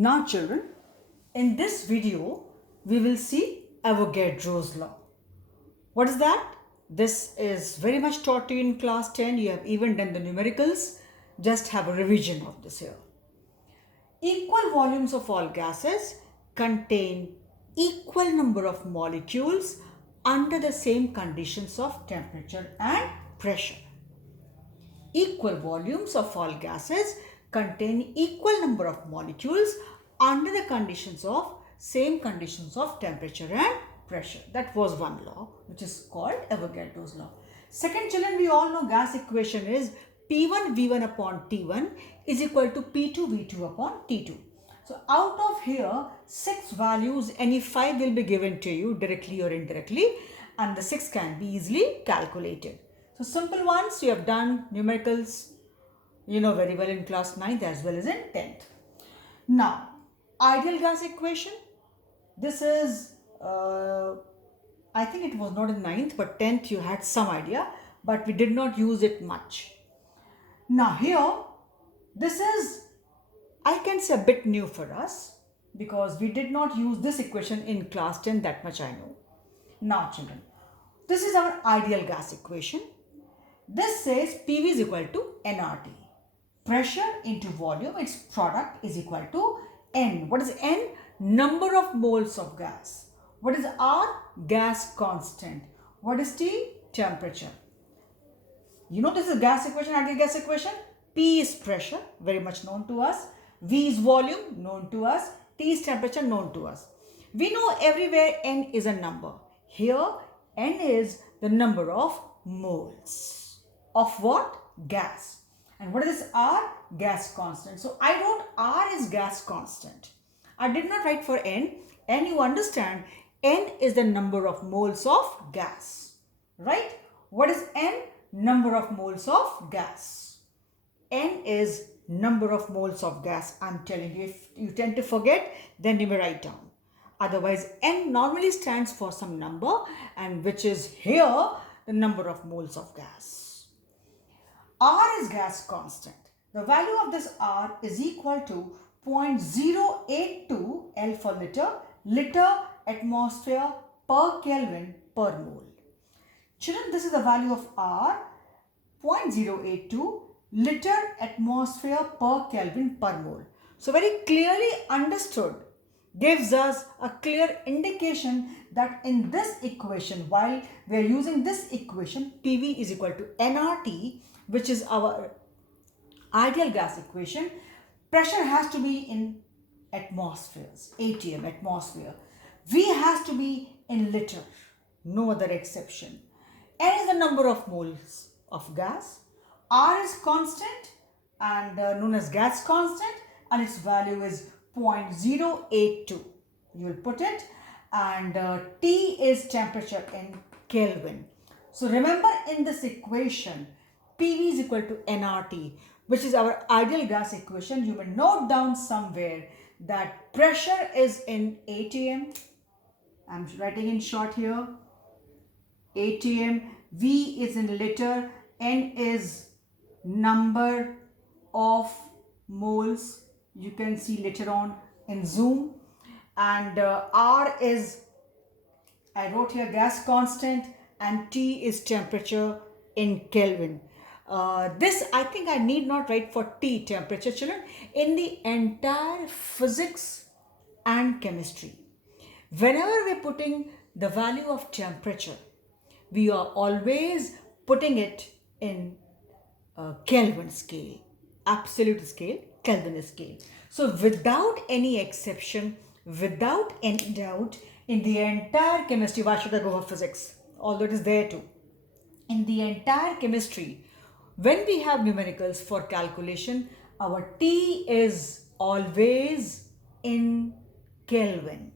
Now children, in this video, we will see Avogadro's law. What is that? This is very much taught to you in class 10. You have even done the numericals. Just have a revision of this here. Equal volumes of all gases contain equal number of molecules under the same conditions of temperature and pressure. Equal volumes of all gases contain equal number of molecules under the same conditions of temperature and pressure. That was one law, which is called Avogadro's law. Second, children, we all know gas equation is P1 V1 upon T1 is equal to P2 V2 upon T2. So out of here, 6 values, any 5 will be given to you directly or indirectly, and the 6 can be easily calculated. So simple ones, you have done numericals, you know very well in class 9th as well as in 10th. Now, ideal gas equation, this is, I think it was not in 9th, but 10th you had some idea, but we did not use it much. Now here, this is, I can say, a bit new for us because we did not use this equation in class 10, that much I know. Now children, this is our ideal gas equation. This says PV is equal to nRT. Pressure into volume, its product is equal to N. What is N? Number of moles of gas. What is R? Gas constant. What is T? Temperature. You know this is gas equation, ideal gas equation. P is pressure, very much known to us. V is volume, known to us. T is temperature, known to us. We know everywhere N is a number. Here, N is the number of moles. Of what? Gas. And what is this R? Gas constant. So I wrote R is gas constant. I did not write for N. N, you understand, N is the number of moles of gas. Right? What is N? Number of moles of gas. N is number of moles of gas. I'm telling you, if you tend to forget, then you may write down. Otherwise, N normally stands for some number, and which is here the number of moles of gas. R is gas constant. The value of this R is equal to 0.082 L for liter atmosphere per Kelvin per mole. Children, this is the value of R, 0.082 liter atmosphere per Kelvin per mole. So very clearly understood, gives us a clear indication that in this equation, while we are using this equation, PV is equal to nRT, which is our ideal gas equation, pressure has to be in atmospheres, ATM, atmosphere. V has to be in liter, no other exception. N is the number of moles of gas. R is constant and known as gas constant, and its value is 0.082. You will put it, and T is temperature in Kelvin. So remember, in this equation, PV is equal to nRT, which is our ideal gas equation. You will note down somewhere that pressure is in ATM. I'm writing in short here. ATM, V is in liter, N is number of moles. You can see later on in Zoom. And R is, I wrote here, gas constant, and T is temperature in Kelvin. This I think I need not write for T, temperature, children. In the entire physics and chemistry, whenever we're putting the value of temperature, we are always putting it in Kelvin scale, absolute scale, Kelvin scale. So without any exception, without any doubt, in the entire chemistry, why should I go for physics? Although it is there too. In the entire chemistry, when we have numericals for calculation, our T is always in Kelvin.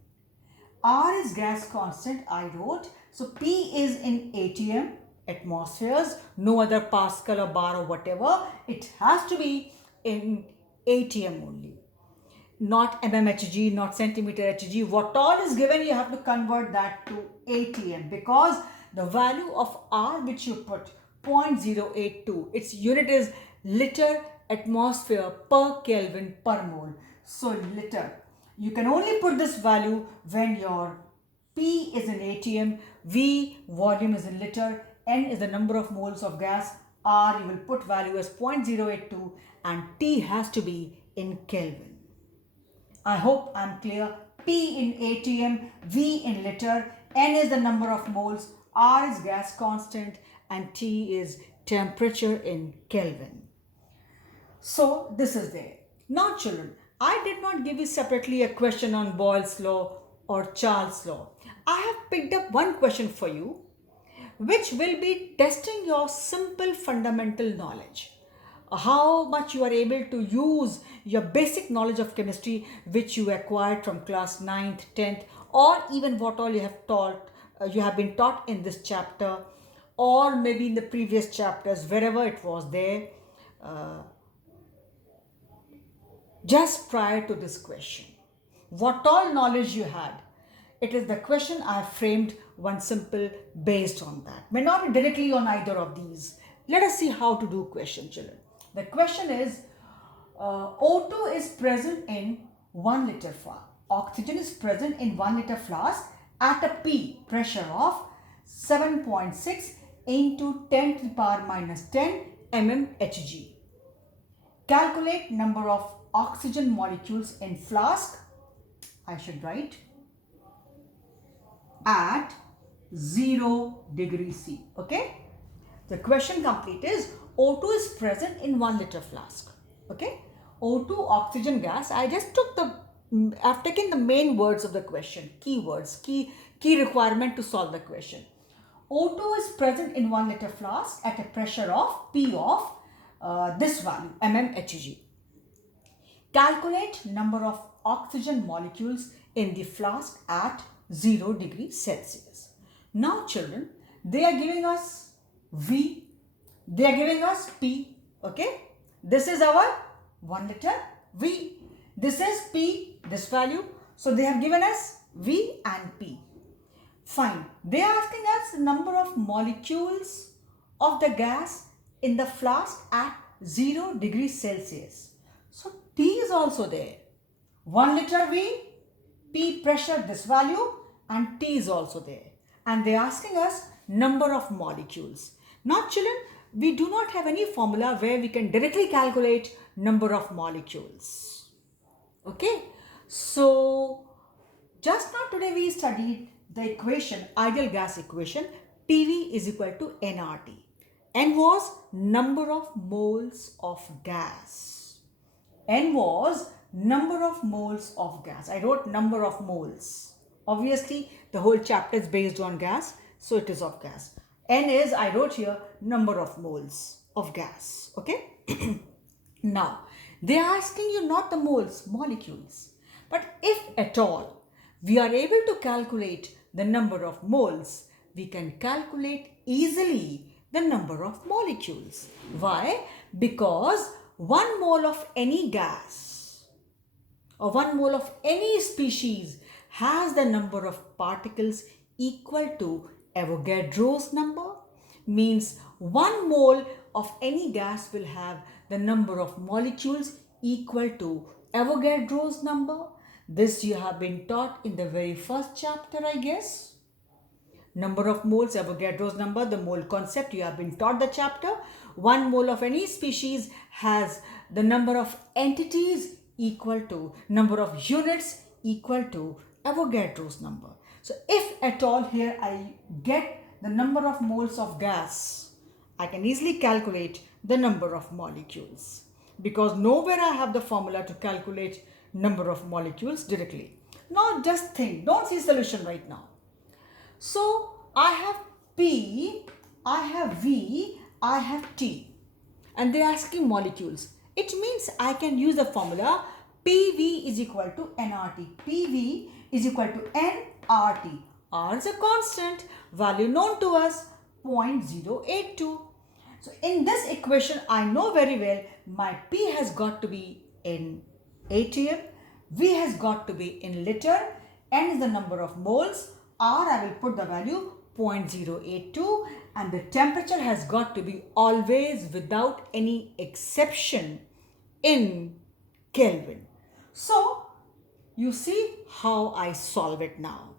R is gas constant, I wrote. So P is in ATM, atmospheres, no other Pascal or bar or whatever. It has to be in ATM only. Not mmHg, not centimeter Hg. What all is given, you have to convert that to ATM, because the value of R which you put, 0.082, its unit is liter atmosphere per Kelvin per mole. So liter. You can only put this value when your P is in atm, V volume is in liter, N is the number of moles of gas, R you will put value as 0.082 and T has to be in Kelvin. I hope I'm clear. P in atm, V in liter, N is the number of moles, R is gas constant and T is temperature in Kelvin. So this is there. Now children, I did not give you separately a question on Boyle's law or Charles' law. I have picked up one question for you which will be testing your simple fundamental knowledge. How much you are able to use your basic knowledge of chemistry which you acquired from class 9th, 10th or even what all you have been taught in this chapter or maybe in the previous chapters wherever it was there. Just prior to this question, what all knowledge you had, it is the question I have framed one simple based on that. May not be directly on either of these. Let us see how to do question, children. The question is, O2 is present in 1 liter flask. Oxygen is present in 1 liter flask at a P pressure of 7.6 into 10 to the power minus 10 mmHg. Calculate number of oxygen molecules in flask, I should write, at 0 degree C. Okay. The question complete is O2 is present in 1 liter flask. Okay. O2 oxygen gas. I just took I've taken the main words of the question, keywords, key requirement to solve the question. O2 is present in 1 liter flask at a pressure of P of this value, mmHg. Calculate number of oxygen molecules in the flask at 0 degree Celsius. Now children, they are giving us V, they are giving us P, okay. This is our 1 liter V, this is P, this value. So they have given us V and P. Fine, they are asking us the number of molecules of the gas in the flask at 0 degree Celsius. So T is also there. 1 liter V, P pressure this value and T is also there. And they are asking us number of molecules. Now children, we do not have any formula where we can directly calculate number of molecules. Okay. So just now today we studied the equation, ideal gas equation, PV is equal to nRT. N was number of moles of gas. N was number of moles of gas. I wrote number of moles. Obviously, the whole chapter is based on gas, so it is of gas. N is, I wrote here, number of moles of gas. Okay. Now, they are asking you not the moles, molecules. But if at all we are able to calculate the number of moles, we can calculate easily the number of molecules. Why? Because 1 mole of any gas or 1 mole of any species has the number of particles equal to Avogadro's number. Means 1 mole of any gas will have the number of molecules equal to Avogadro's number. This you have been taught in the very first chapter, I guess. Number of moles, Avogadro's number, the mole concept, you have been taught the chapter. 1 mole of any species has the number of entities equal to number of units equal to Avogadro's number. So if at all here I get the number of moles of gas, I can easily calculate the number of molecules, because nowhere I have the formula to calculate number of molecules directly. Now just think, don't see solution right now. So I have P, I have V, I have T, and they are asking molecules. It means I can use the formula PV is equal to nRT. PV is equal to nRT. R is a constant, value known to us, 0.082. So in this equation, I know very well my P has got to be in atm, V has got to be in liter, N is the number of moles, R I will put the value 0.082, and the temperature has got to be always without any exception in Kelvin. So you see how I solve it now.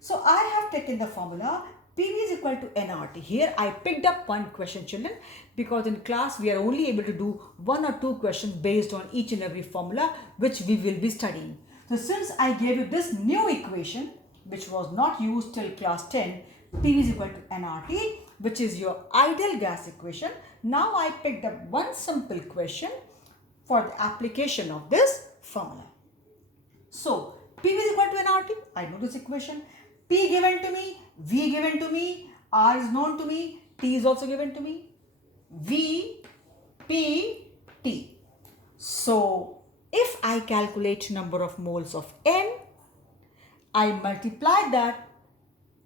So I have taken the formula PV is equal to nRT. Here I picked up one question, children, because in class we are only able to do one or two questions based on each and every formula which we will be studying. So since I gave you this new equation which was not used till class 10, PV is equal to nRT, which is your ideal gas equation. Now I picked up one simple question for the application of this formula. So PV is equal to nRT. I know this equation. P given to me, V given to me, R is known to me, T is also given to me. V, P, T. So if I calculate number of moles of N, I multiply that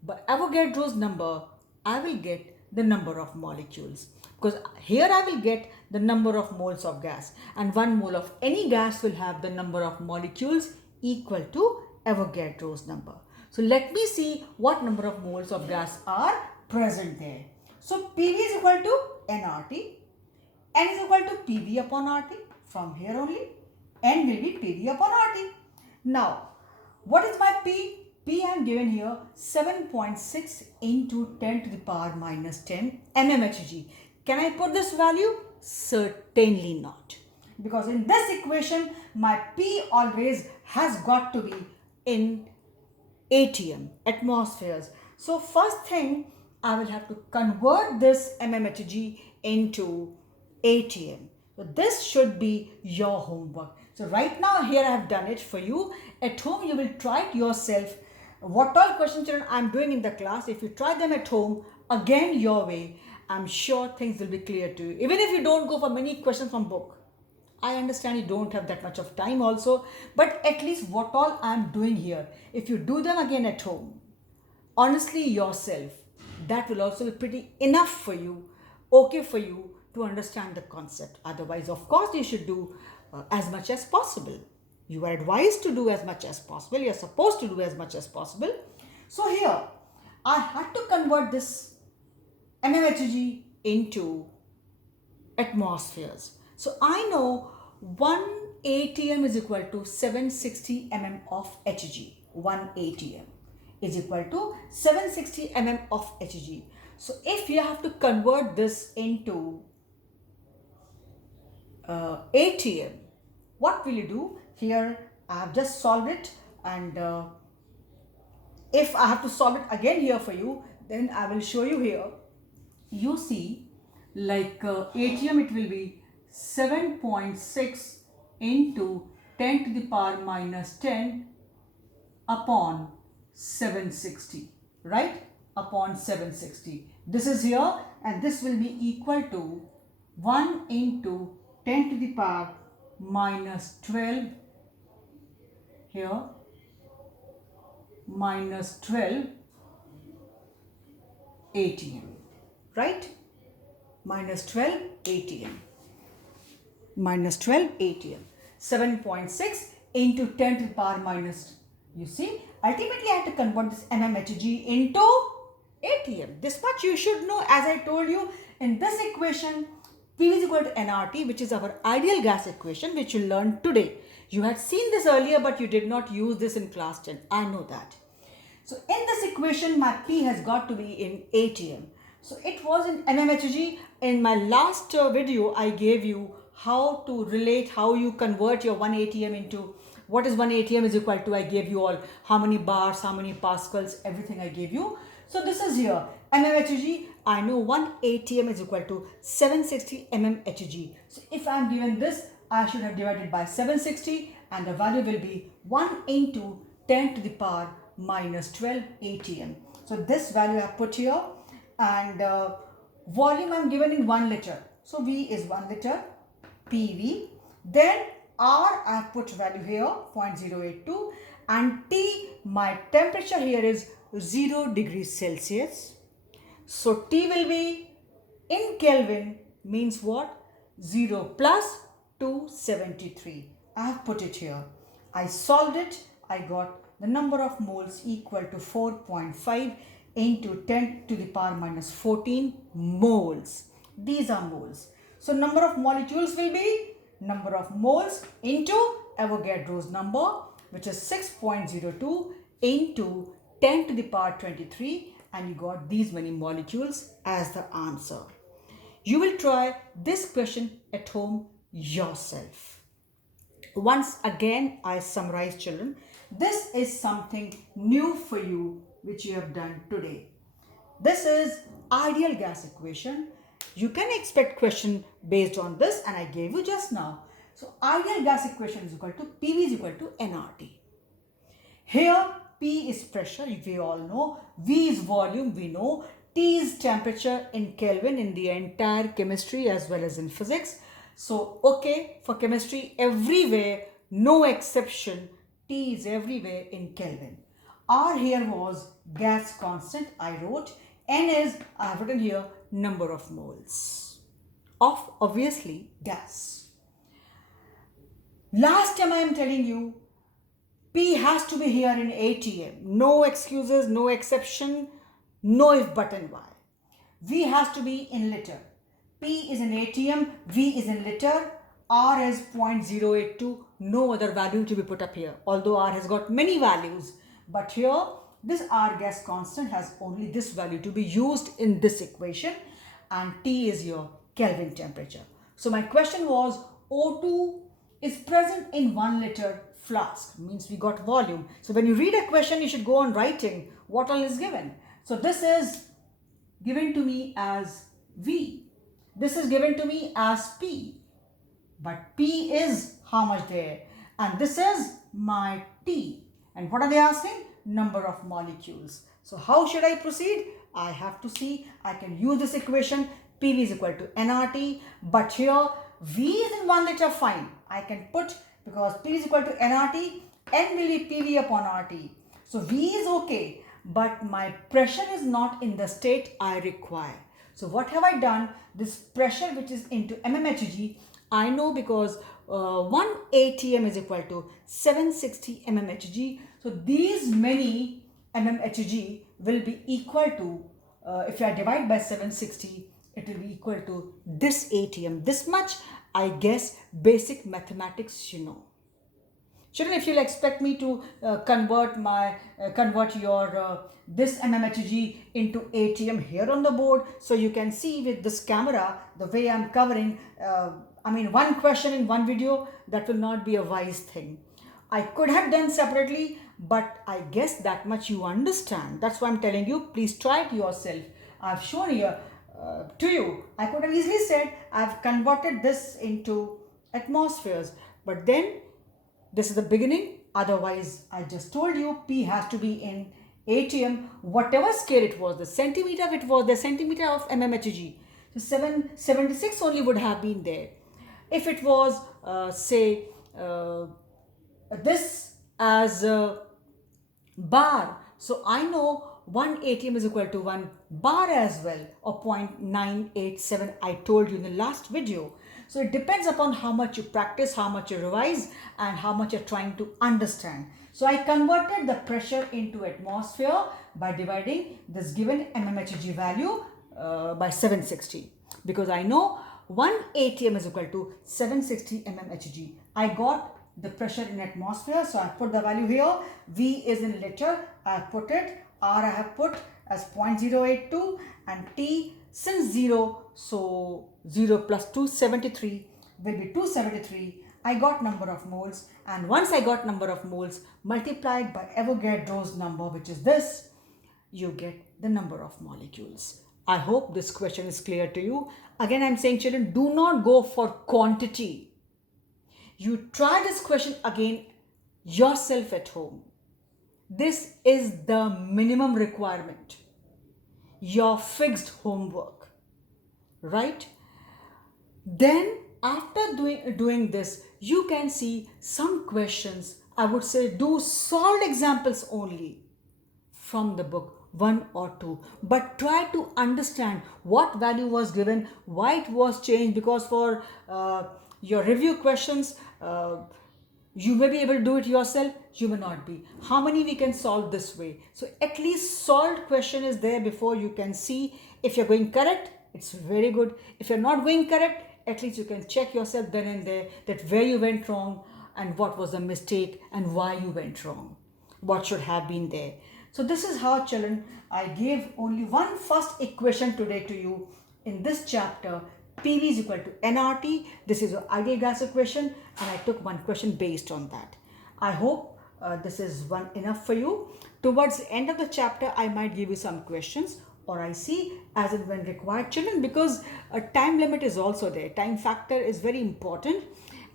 by Avogadro's number, I will get the number of molecules. Because here I will get the number of moles of gas, and 1 mole of any gas will have the number of molecules equal to Avogadro's number. So let me see what number of moles of gas are present there. So PV is equal to nRT, N is equal to PV upon RT. From here only, N will be PV upon RT. Now, what is my P? P I am given here 7.6 into 10 to the power minus 10 mmHg. Can I put this value? Certainly not. Because in this equation, my P always has got to be in ATM, atmospheres. So first thing, I will have to convert this mmHg into ATM. So this should be your homework. So right now here I have done it for you. At home you will try it yourself. What all questions, children, I am doing in the class, if you try them at home again your way, I am sure things will be clear to you. Even if you don't go for many questions from book. I understand you don't have that much of time also, but at least what all I am doing here, if you do them again at home, honestly yourself, that will also be pretty enough for you, okay for you to understand the concept. Otherwise, of course, you should do as much as possible. You are advised to do as much as possible. You are supposed to do as much as possible. So here, I had to convert this mmHg into atmospheres. So I know 1 atm is equal to 760 mm of Hg. 1 atm is equal to 760 mm of Hg. So if you have to convert this into atm, what will you do? Here I have just solved it, and if I have to solve it again here for you, then I will show you here. You see, like atm, it will be 7.6 into 10 to the power minus 10 upon 760, right? Upon 760. This is here, and this will be equal to 1 into 10 to the power minus 12 here, minus 12 atm, right? Minus 12 atm. Minus 12 atm. 7.6 into 10 to the power minus. You see, ultimately I have to convert this mmHg into atm. This much you should know. As I told you, in this equation, PV is equal to nRT, which is our ideal gas equation, which you learned today. You had seen this earlier, but you did not use this in class 10. I know that. So in this equation, my P has got to be in atm. So it was in mmHg. In my last video, I gave you how to relate, how you convert your 1 atm into, what is 1 atm is equal to, I gave you all how many bars, how many pascals, everything I gave you. So this is here, mmHg, I know 1 atm is equal to 760 mmHg. So if I am given this, I should have divided by 760, and the value will be 1 into 10 to the power minus 12 atm. So this value I have put here, and volume I am given in 1 liter. So V is 1 liter, PV. Then R I have put value here 0.082, and T, my temperature here is 0 degrees Celsius. So T will be in Kelvin, means what? 0 plus 273. I have put it here. I solved it. I got the number of moles equal to 4.5 into 10 to the power minus 14 moles. These are moles. So number of molecules will be number of moles into Avogadro's number, which is 6.02 into 10 to the power 23, and you got these many molecules as the answer. You will try this question at home yourself. Once again, I summarize, children. This is something new for you which you have done today. This is ideal gas equation. You can expect question based on this, and I gave you just now. So ideal gas equation is equal to PV is equal to nRT. Here P is pressure, we all know. V is volume, we know. T is temperature in Kelvin in the entire chemistry as well as in physics. So okay, for chemistry everywhere, no exception, T is everywhere in Kelvin. R here was gas constant, I wrote. N is, I have written here, number of moles of obviously gas. Last time I am telling you, P has to be here in ATM. No excuses, no exception, no if but and why. V has to be in liter. P is in ATM, V is in liter, R is 0.082, no other value to be put up here. Although R has got many values, but here this R gas constant has only this value to be used in this equation, and T is your Kelvin temperature. So my question was, O2 is present in 1 liter flask, means we got volume. So when you read a question, you should go on writing what all is given. So this is given to me as V. This is given to me as P. But P is how much there. And this is my T. And what are they asking? Number of molecules. So how should I proceed? I have to see, I can use this equation, PV is equal to nRT, but here V is in 1 liter, fine. I can put, because P is equal to nRT, N will be PV upon RT. So V is okay, but my pressure is not in the state I require. So what have I done? This pressure which is into mmHg, I know because 1 atm is equal to 760 mmHg. So these many mmHg will be equal to, if I divide by 760, it will be equal to this atm. This much, I guess, basic mathematics you know. Children, if you'll expect me to convert your this mmHg into atm here on the board, so you can see with this camera the way I'm covering, one question in one video, that will not be a wise thing. I could have done separately, but I guess that much you understand. That's why I'm telling you, please try it yourself. I've shown here to you. I could have easily said I've converted this into atmospheres, but then this is the beginning. Otherwise, I just told you P has to be in atm, whatever scale it was, the centimeter, if it was the centimeter of mmHg. So 776 only would have been there. If it was, this as bar, so I know 1 atm is equal to 1 bar as well, or 0.987 I told you in the last video. So it depends upon how much you practice, how much you revise, and how much you're trying to understand. So I converted the pressure into atmosphere by dividing this given mmHg value by 760, because I know 1 atm is equal to 760 mmHg. I got the pressure in atmosphere, so I put the value here. V is in liter, I put it. R I have put as 0.082, and T, since 0, so 0 plus 273 will be 273. I got number of moles, and once I got number of moles multiplied by Avogadro's number, which is this, you get the number of molecules. I hope this question is clear to you. Again, I'm saying, children, do not go for quantity. You try this question again yourself at home. This is the minimum requirement, your fixed homework, right? Then after doing this, you can see some questions, I would say do solved examples only from the book, 1 or 2, but try to understand what value was given, why it was changed, because for your review questions, you may be able to do it yourself, you may not be. How many we can solve this way? So at least solved question is there before you can see if you're going correct, it's very good. If you're not going correct, at least you can check yourself then and there that where you went wrong, and what was the mistake and why you went wrong. What should have been there. So this is how, children, I gave only one first equation today to you in this chapter. PV is equal to nRT. This is your ideal gas equation, and I took one question based on that. I hope this is one enough for you. Towards the end of the chapter, I might give you some questions, or I see as and when required, children, because a time limit is also there. Time factor is very important,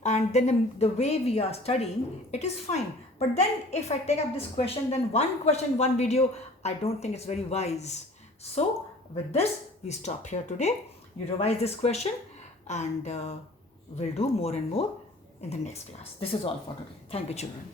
and then the way we are studying, it is fine. But then if I take up this question, then one question, one video, I don't think it's very wise. So with this, we stop here today. You revise this question, and we'll do more and more in the next class. This is all for today. Thank you, children.